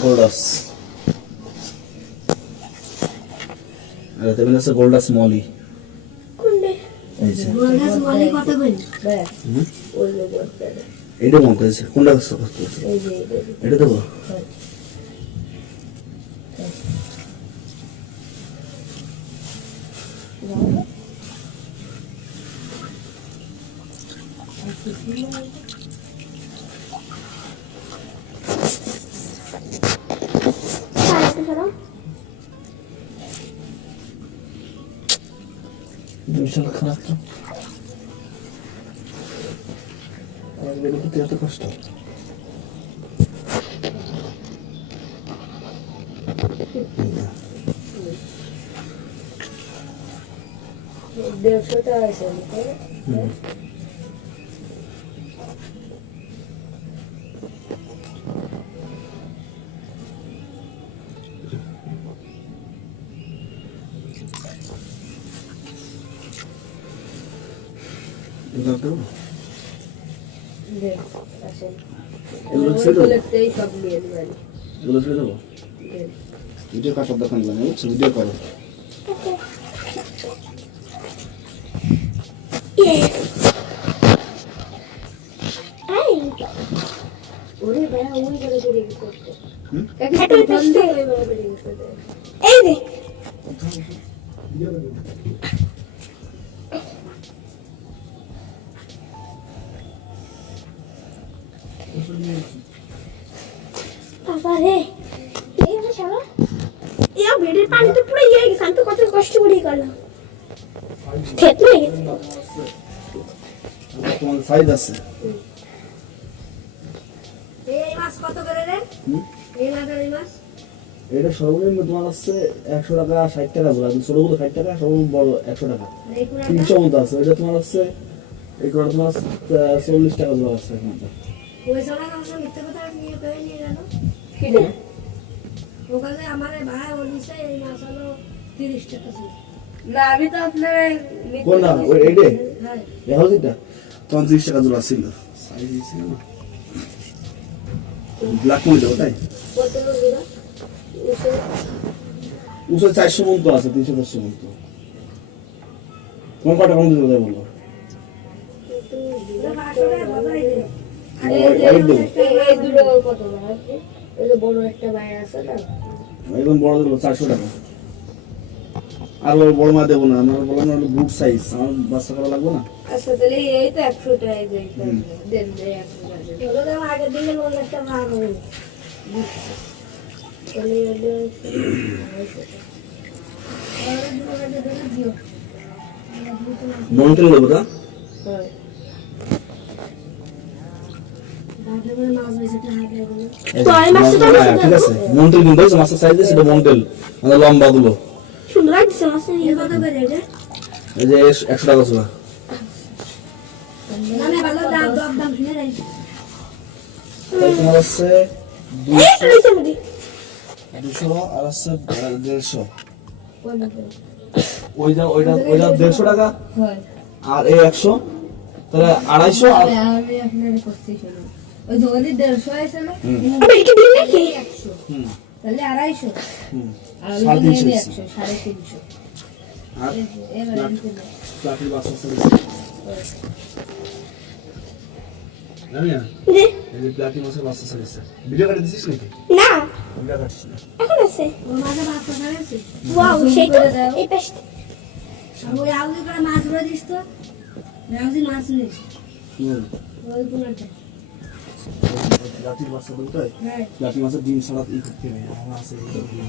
গোল্ডাস এটা আছে গোল্ডাস মলি কোনটা? এই যে। গোলগাছ বলি কত বিশাল খারাপ তো আমার বেরো করতে এত কষ্ট দেড়শো টাকা আছে তাই না? ছেড়ে দেবো। ভিডিও কাটার দোকান জানি বুঝছ ভিডিও করো ওরে ভাইয়া, ওই করে করে কি করতে? এই মাছ কত করে রে? এই মাছ এই মাছ? এটা সর্বনিম্ন তোমার হচ্ছে একশো টাকা ষাট টাকা বলে ছোটগুলো ষাট টাকা সর্বনিম্ন বড় একশো টাকা কুড়াটা? তিনশো মতো আছে ওইটা তোমার হচ্ছে এই কটা তোমার চল্লিশ টাকা জোড়া আছে এখানটা ওই আমার সঙ্গে মিথ্যে কথা নিয়ে কয়ে নিয়ে গেল। কি রে? ও কাছে আমার এই ভাই ও এই মাছ হলো তিরিশ টাকা ছিল। না আমি তো আপনার মিথ্যে কোন ওই এইটে হ্যাঁ তিরিশ টাকা জোড়া ছিল সাইজ ছিল না ব্ল্যাক মনে যাব তাই? উঁচু চারশো মন্ত আছে তিনশো চারশো মন্ত তো। কোন কটা কম দিতে বলো? না, পাঁচশো টাকা বাজারে দে। আর ওই- এই যে দেবো। না? একদম বড় দেবো চারশো টাকা। আর ওই বড় মা দেবো না আমার বললাম না বুট সাইজ আমার বাচ্চা করা লাগবে না। আচ্ছা তাহলে এই তো একশো টাকা দেন একটা ভাগ হবে দেবো তা? হয়। মন্টেল কিন্তু মাছের সাইজ সেটা মন্টেল মানে লম্বা গুলো এই যে একশো- টাকা ছিল। তোমার হচ্ছে দুশো আর হচ্ছে দেড়শো ওইটা ওইটা টাকা আর এই একশো তাহলে আড়াইশো আর। ওই দেড়শো আছে না? তাহলে আড়াইশো মাছ ধরে দিস তো। মাছ নিস ওই কোনটা প্লাটির বাচ্চা বলতে হ্যাঁ? মাছের ডিম ছাড়া ই করতে নেই আমার আছে ডিম।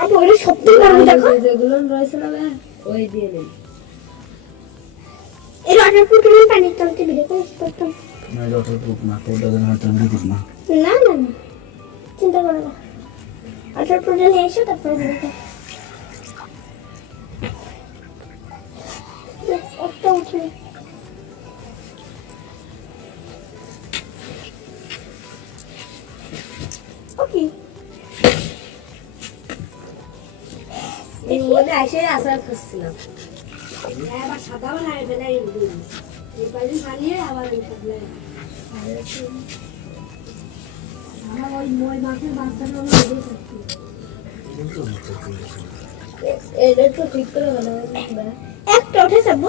আমি ওটা সত্যি ভালো দেখো। যেগুলো রয়েছে না ওই দিয়ে নেই। ওয়াটার প্রুফ আমি পানির তলতে ভিডিও করতাম না এটা ওটা না তোরটা যেন হয়তো ভিডিও করব না। না না না। চিন্তা করো না। ওয়াটার প্রুফ নিয়ে এসো তারপর ভিডিও করো একটা উঠে ফেলাই এই কদিন বানিয়ে একটু উঠে যাব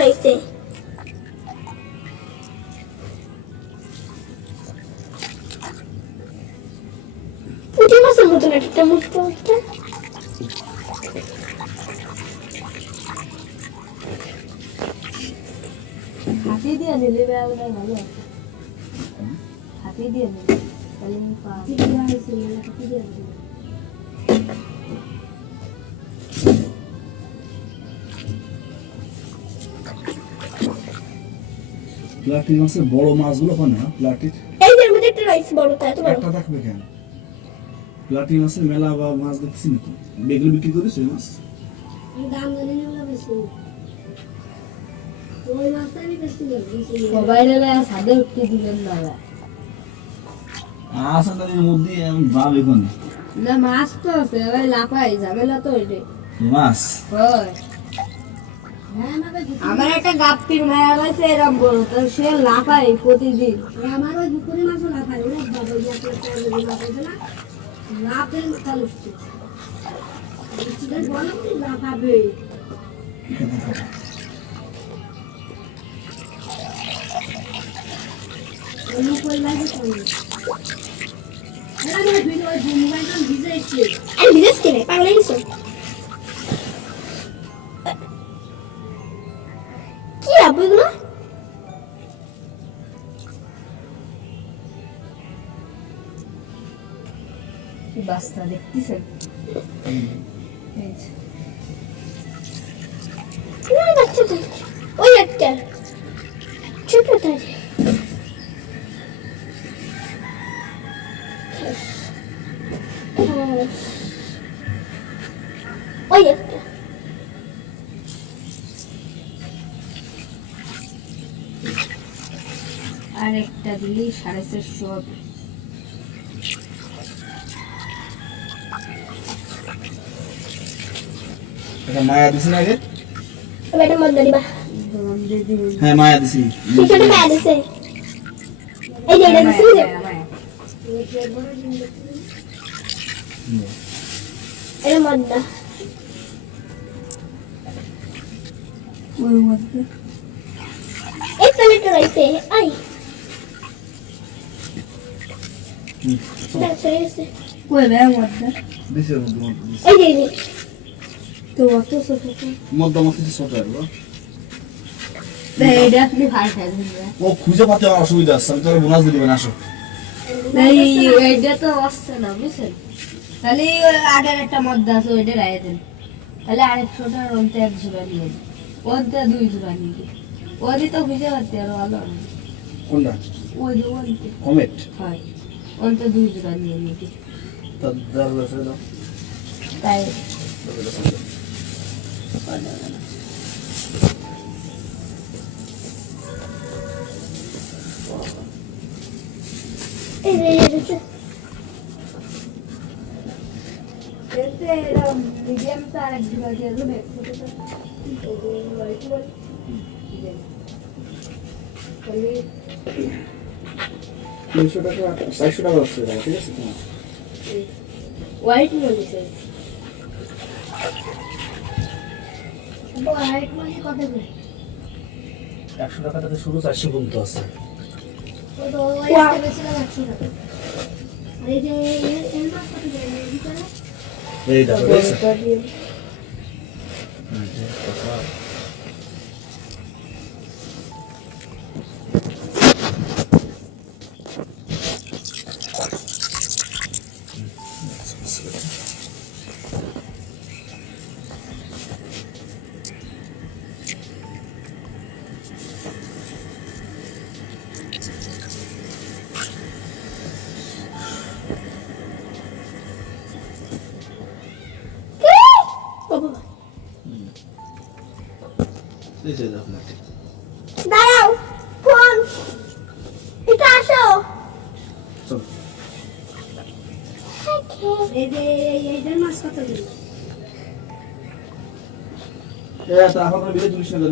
রয়েছে। পুঁটি মাছের মতন একটা মুখটা একটা হাতি দিয়ে নিলে ভালো হাতি দিয়ে নিলে তাহলে হাতি দিয়ে হয়েছে হাতি দিয়ে নিলে প্লাটিক মাছের বড় মাছগুলো হয় না? প্লাটিক? এই যে মধ্যে একটা রয়েছে বড়টা এত বড়। একটা থাকবে কেন? প্লাটিক মাছের মেলা বা মাছ দেখছি না তো। বেগুন বিক্রি করিস ওই মাছ। বলে ওই মধ্যে আমি ভাব এখন না মাছ তো আছে লাফাই ঝামেলা তো মাছ? হয়। হ্যাঁ আমার একটা গাপ্পির মায়া রয়েছে এরকম বড় তো সে লাফাই প্রতিদিন। আমার ওই পুকুরি মাছও লাফায় ওরে বাবা হয়েছে মাথা লুচছে লুচিদের বলো কি লাফাবে অন্য কই লাগে কোন এরা না ভিডিও পাগলা বাস্তা দেখতেছেন? একটা ওই একটা। আর একটা। দিলেই সাড়ে চারশো হবে। মায়া দিছি না আগে বেটা মদ দিবা হ্যাঁ মায়া দিছি ছোটটা মায়া দিছে এই যে এটা দিছে এই। এটা মদটা ওই মধ্যে এই তো একটা রয়েছে আই হুম। দেখ রয়েছে কই ওর মধ্যে মধ্যে দিছি। এই যে এই যে। তো অত ছোট তো। মধ্যে মধ্যে কিছু ছোট আর তা এটা আপনি ভাই খাইবেন না ও খুঁজে পাতে অসুবিধা আছে আমি তোর বোনাস দিবেন আসো। এইটা তো আসছে না বুঝছেন? তাহলে আগের একটা মদ্দা আছে ওইটা রায় দেন। তাহলে আরেকশোটার অন্তে এক জোড়া নিয়ে ওনতে দুই জোড়া নিয়ে ওদি তো খুঁজে পাচ্ছি আর ভালো কোনটা? ওই যে ওনতে কমেট? হয়। অন্তে দুই জোড়া নিয়ে নিয়ে তার দাও। তাই। এই যে এই যে রয়েছে। এতে এরকম মিডিয়ামটা আর এক জোড়া দিয়ে দেবে ছোটটা তাহলে তিনশো টাকা চারশো টাকা হচ্ছে এটা, ঠিক আছে তোমার হোয়াইট মনে হাইট টাকা থেকে একশো শুরু চারশো পর্যন্ত আছে। একশো এই যে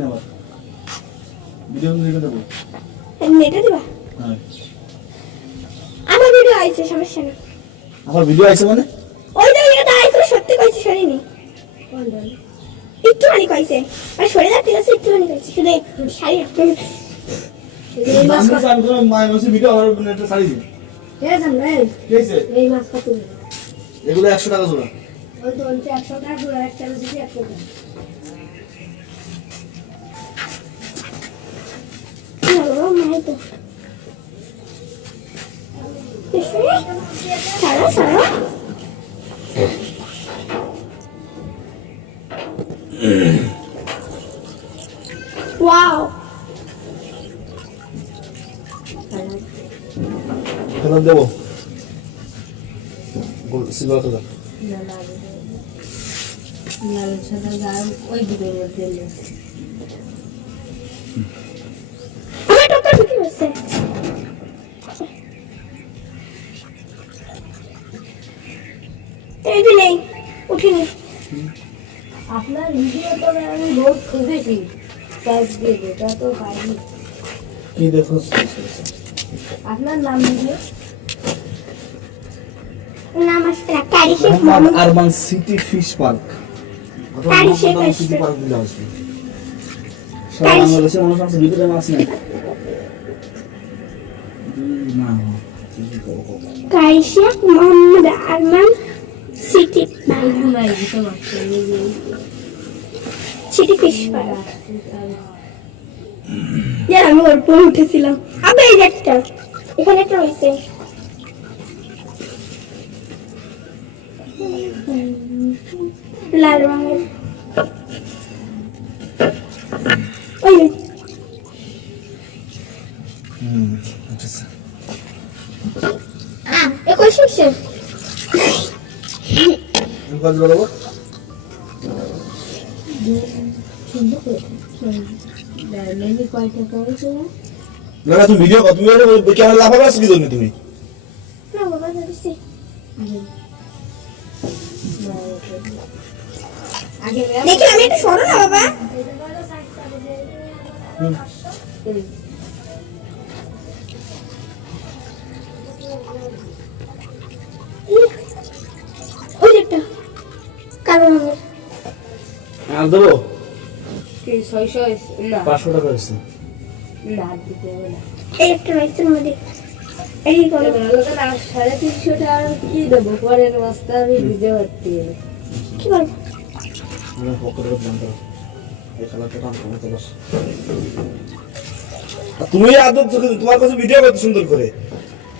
আবার। ভিডিও তুলে দেবো নেটে দিবা? হ্যাঁ। আমার ভিডিও আইছে সমস্যা না আমার ভিডিও আছে মানে? ওই যে এটা আইছে সত্যি কইছে শুনিনি। একটুখানি কইছে। আর সরে যা ঠিক আছে একটুখানি কইছে শুধু একটু শাড়ি একটু এই মাছ আমি কোনো মায়ের মাসে ভিডিও আমার নেটে ছাড়ি দিই ঠিক আছে এই- ঠিক আছে এই মাছ কত এগুলো একশো টাকা জোড়া। ওই তো টাকা জোড়া একটা টাকা। সারা সারা। ওয়াও ফেরত দেবো সিলভার কালার ওই সার্চ দিয়ে এটা তো পাইনি কি দেখো? আপনার নাম দিয়ে Mohammad Arman city fish park. City park দিলে আসবে। সারা বাংলাদেশে মানুষ আছে ভিতরে মাছ নেই না। কারি মোহাম্মদ আরমান সিটি। পারছি সিটি ফিশ পার্ক যার আমি ওর উঠেছিলাম। আবার এই একটা। এখানে একটা রয়েছে। লাল রঙের। ওই হুম আচ্ছা। তুমি ভিডিও কর তুমি ক্যামেরা লাফাবে কি জন্য তুমি? না বাবা ধরেছি দেখি আমি একটু সরো না বাবা। আর দেবো কি ছয়শো না। পাঁচশো টাকা এসছে না দিতে হবে না। এই একটা মধ্যে। এই সাড়ে তিনশো টাকা কি দেবো? পরের আমি বুঝে পারছি কি বলব আমার এই বস তুমি আদত চোখে- তোমার কাছে ভিডিও করতে সুন্দর করে।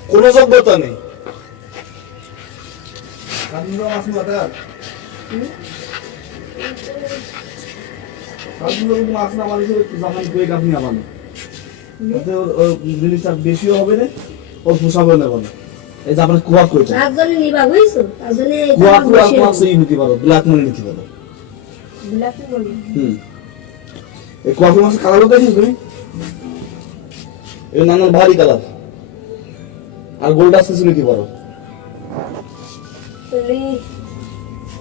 কোনো যোগ্যতা নেই। কাজুরা মাছ মাথা কাজুরা কিন্তু এই যে আপনার কুয়া ভারী কালার আর গোল্ড আসতে নিতে পারো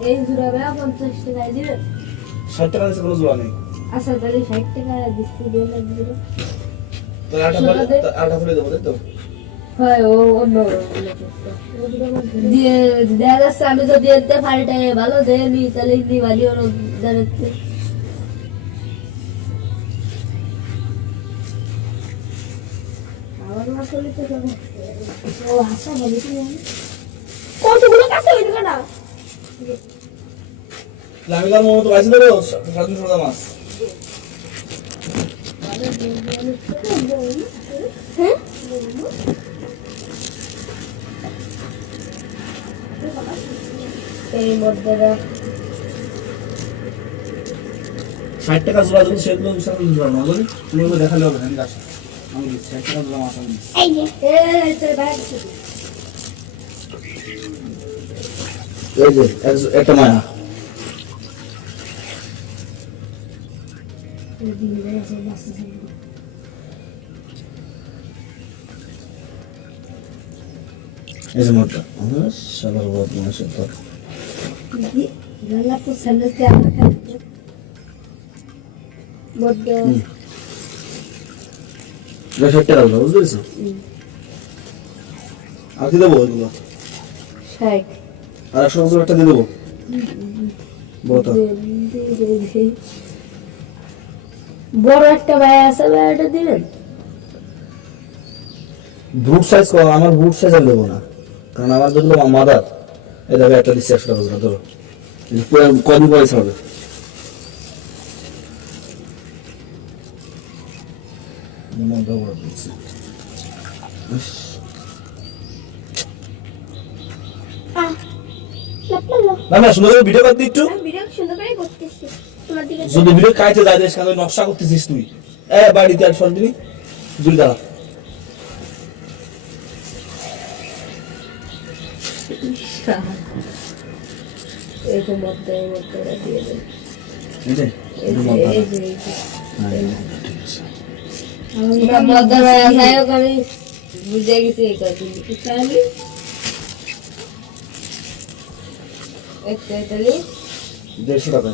এই জোড়া বেড়া পঞ্চাশ টাকায় দিবে। ষাট টাকা কোনো জোড়া নেই। আচ্ছা তাহলে ষাট টাকা দিচ্ছি দিয়ে লাগবে তাহলে আটা ফেলে আটা ফেলে দেবো তাই তো? হয় ও অন্য দিয়ে দেখা যাচ্ছে আমি যদি এতে ফাড়িটাকে ভালো দিয়ে নি তাহলে হিন্দি ওর দাঁড়াচ্ছে কতগুলো কাছে ওই লামিকার মতো পাইছে দেবে সাড়ে তিনশো টাকা মাছ। ষাট টাকা জোড়া যদি সেগুলো বিশাল জোড়া না বলি তুমি ওগুলো দেখালে হবে আমি আসি। আমি দিচ্ছি ষাট টাকা জোড়া মাছ আমি এই যে এই তোর ব্যাগ এই যে এক- একটা মায়া। এই যে সবার মানুষের তো পেরেছ? আর কি দেবো ওইগুলো? আর একশো বছর একটা দিয়ে দেবো? বড় একটা ভাই আছে ভাইটা দিবেন? বুট সাইজ আমার বুট সাইজ আর দেবো না। কারণ আমার যেগুলো মাদার। এই দেখো একটা দিচ্ছি একশো টাকা ধরো। কদিন পরে ছাড়বে দিচ্ছি। ইস, না না সুন্দর করে ভিডিও করতে একটু। ভিডিও সুন্দর করে করতেছি। যদি ভিডিও কাইতে যায় দেশ কারণে নকশা করতেছিস তুই। এ বাড়িতে আর সরবি দুই দাঁড়া। এই মধ্যে এই মধ্যে দিয়ে দেন এই যে এই যে এই যে এই যে এই যে, ঠিক আছে। আমরা মধ্যে ভাই আমি বুঝে গেছি এই কথা। তাহলে একটা তাহলে দেড়শো টাকা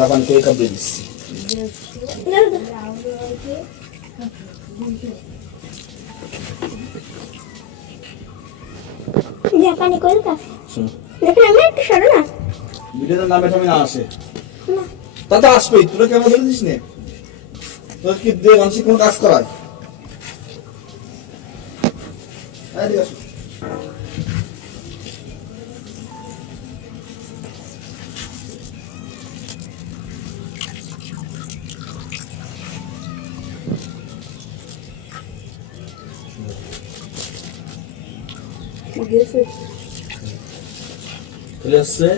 লাগান করে কাপ দিয়ে দিচ্ছি নামে না আসে না। তা তো আসবেই তোরা কেমন ধরে দিস নে তোর কি দিয়ে কোনো কাজ করায় এদিকে আসো। তাহলে হচ্ছে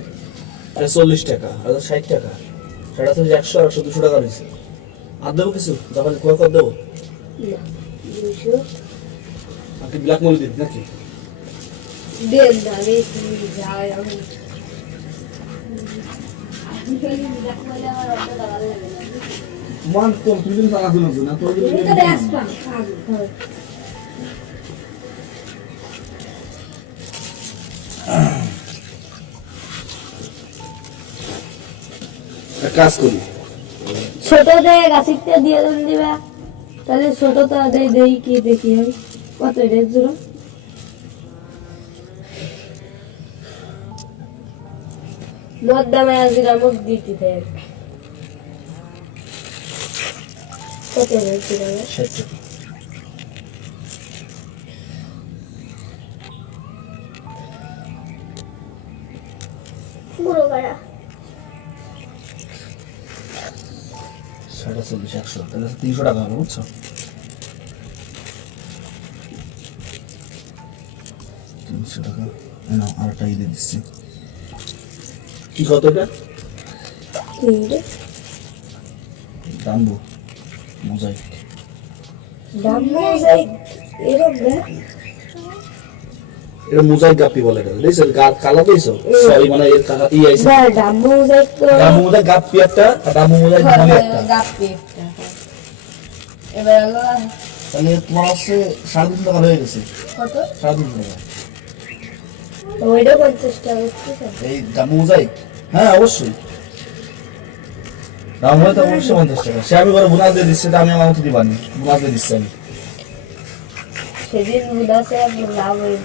চল্লিশ টাকা আর ষাট টাকা। সেটা হচ্ছে একশো একশো দুশো টাকা রয়েছে আর দেবো কিছু? জাপানি কয় কর দেবো? আর ব্ল্যাক মলি দিন নাকি? মান তো তুমি টাকা দিল না তোর কাজ করি। ছোট দিয়ে গাছিটা দিয়ে দেন দিবা তাহলে ছোট তো দেই দেই কি দেখি আমি। কত এটা জোড়া? মদ্দামে আজ আমক দিতে দেয় কত হয়েছিল ষাট টাকা। গুঁড়ো সাড়ে চল্লিশ একশো। তাহলে তিনশো টাকা হবে বুঝছ? তিনশো টাকা। নাও আরেকটা দিয়ে দিচ্ছি। কি কত এটা? তিনটে। দাম্বু মোজাইক। দাম যাই এরকম এটা মোজাইক গাপি বলে এটা। দেখছ? গা কালা সরি মানে এর কালা ই আইছে। মোজাইক গাপি একটা মোজাইক হ্যাঁ, একটা। গাপ্পি একটা এবার হলো তাহলে তোমার হচ্ছে সাড়ে তিনশো টাকা হয়ে গেছে। কত? সাড়ে তিনশো টাকা। ওইটা পঞ্চাশ টাকা এই মোজাইক হ্যাঁ অবশ্যই। অবশ্যই পঞ্চাশ টাকা। সে আমি করে বোনাস দিয়ে দিচ্ছে আমি আমার মতো দিবানি। বোনাস দিয়ে দিচ্ছি আমি। সেদিন লাভ হইব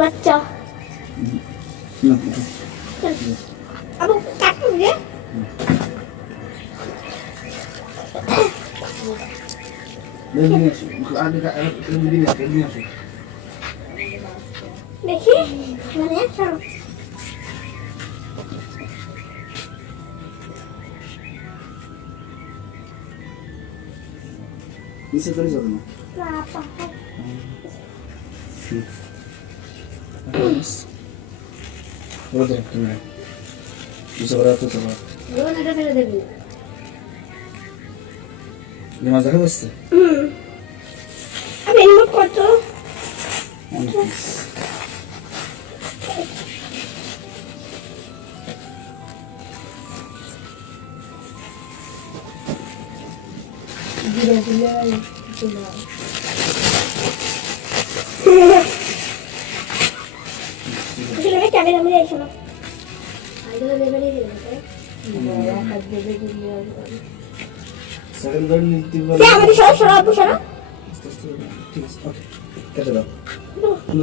বাচ্চা না, আবু কাটুন রে দেখে নিয়ে আসো। আগে কা- আগে এমনি নিয়ে আসো, নিয়ে আসো। দেখি মানে ছাড়ো নিচে তো নিচে তো না। ওরা দেখ, তুমি রাখ। নিচে করে রাখো তো এই মাছ দেখা এমন কত? অনেক। সরা আপু সরা ঠিক আছে,